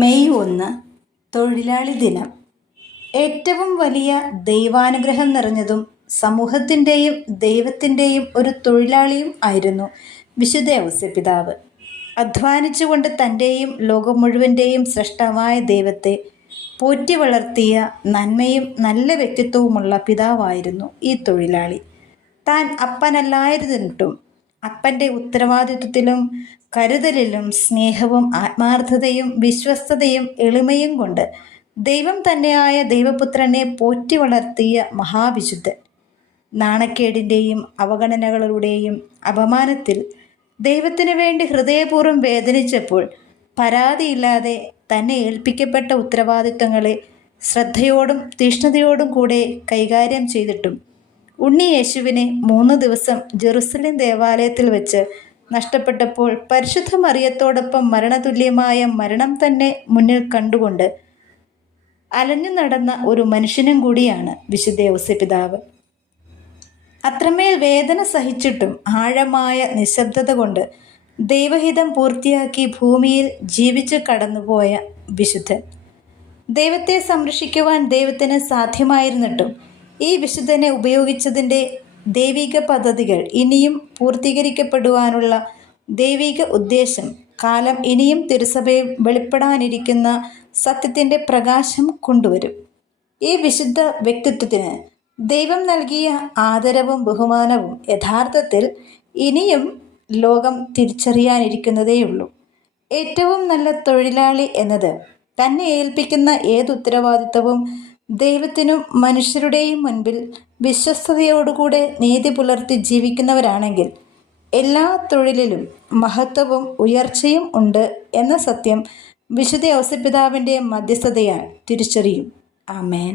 May 1 തൊഴിലാളി ദിനം. ഏറ്റവും വലിയ ദൈവാനുഗ്രഹം നിറഞ്ഞതും സമൂഹത്തിൻ്റെയും ദൈവത്തിൻ്റെയും ഒരു തൊഴിലാളിയും ആയിരുന്നു വിശുദ്ധ ഔസേപ്പിതാവ്. അധ്വാനിച്ചുകൊണ്ട് തൻ്റെയും ലോകം മുഴുവൻ്റെയും സൃഷ്ടാവായ ദൈവത്തെ പോറ്റി വളർത്തിയ നന്മയും നല്ല വ്യക്തിത്വവുമുള്ള പിതാവായിരുന്നു ഈ തൊഴിലാളി. താൻ അപ്പനല്ലായിരുന്നിട്ടും അപ്പൻ്റെ ഉത്തരവാദിത്വത്തിലും കരുതലിലും സ്നേഹവും ആത്മാർത്ഥതയും വിശ്വസ്തതയും എളിമയും കൊണ്ട് ദൈവം തന്നെയായ ദൈവപുത്രനെ പോറ്റി വളർത്തിയ മഹാവിശുദ്ധൻ. നാണക്കേടിൻ്റെയും അവഗണനകളുടെയും അപമാനത്തിൽ ദൈവത്തിനു വേണ്ടി ഹൃദയപൂർവ്വം വേദനിച്ചപ്പോൾ പരാതിയില്ലാതെ തന്നെ ഏൽപ്പിക്കപ്പെട്ട ഉത്തരവാദിത്വങ്ങളെ ശ്രദ്ധയോടും തീഷ്ണതയോടും കൂടെ കൈകാര്യം ചെയ്തിട്ടും ഉണ്ണി യേശുവിനെ 3 ദിവസം ജെറുസലേം ദേവാലയത്തിൽ വെച്ച് നഷ്ടപ്പെട്ടപ്പോൾ പരിശുദ്ധ മറിയത്തോടൊപ്പം മരണതുല്യമായ മരണം തന്നെ മുന്നിൽ കണ്ടുകൊണ്ട് അലഞ്ഞു നടന്ന ഒരു മനുഷ്യനും കൂടിയാണ് വിശുദ്ധ ഔസേപ്പിതാവ്. അത്രമേൽ വേദന സഹിച്ചിട്ടും ആഴമായ നിശബ്ദത കൊണ്ട് ദൈവഹിതം പൂർത്തിയാക്കി ഭൂമിയിൽ ജീവിച്ച് കടന്നുപോയ വിശുദ്ധൻ. ദൈവത്തെ സംരക്ഷിക്കുവാൻ ദൈവത്തിന് സാധ്യമായിരുന്നിട്ടും ഈ വിശുദ്ധനെ ഉപയോഗിച്ചതിൻ്റെ ദൈവിക പദ്ധതികൾ ഇനിയും പൂർത്തീകരിക്കപ്പെടുവാനുള്ള ദൈവിക ഉദ്ദേശം കാലം ഇനിയും തിരുസഭയിൽ വെളിപ്പെടാനിരിക്കുന്ന സത്യത്തിൻ്റെ പ്രകാശം കൊണ്ടുവരും. ഈ വിശുദ്ധ വ്യക്തിത്വത്തിന് ദൈവം നൽകിയ ആദരവും ബഹുമാനവും യഥാർത്ഥത്തിൽ ഇനിയും ലോകം തിരിച്ചറിയാനിരിക്കുന്നതേയുള്ളൂ. ഏറ്റവും നല്ല തൊഴിലാളി എന്നത് തന്നെ ഏൽപ്പിക്കുന്ന ഏതുത്തരവാദിത്വവും ദൈവത്തിനും മനുഷ്യരുടെയും മുൻപിൽ വിശ്വസ്തയോടുകൂടെ നീതി പുലർത്തി ജീവിക്കുന്നവരാണെങ്കിൽ എല്ലാ തൊഴിലിലും മഹത്വവും ഉയർച്ചയും ഉണ്ട് എന്ന സത്യം വിശുദ്ധ ഔസേപ്പിതാവിൻ്റെ മധ്യസ്ഥതയാൽ തിരിച്ചറിയും. ആമേൻ.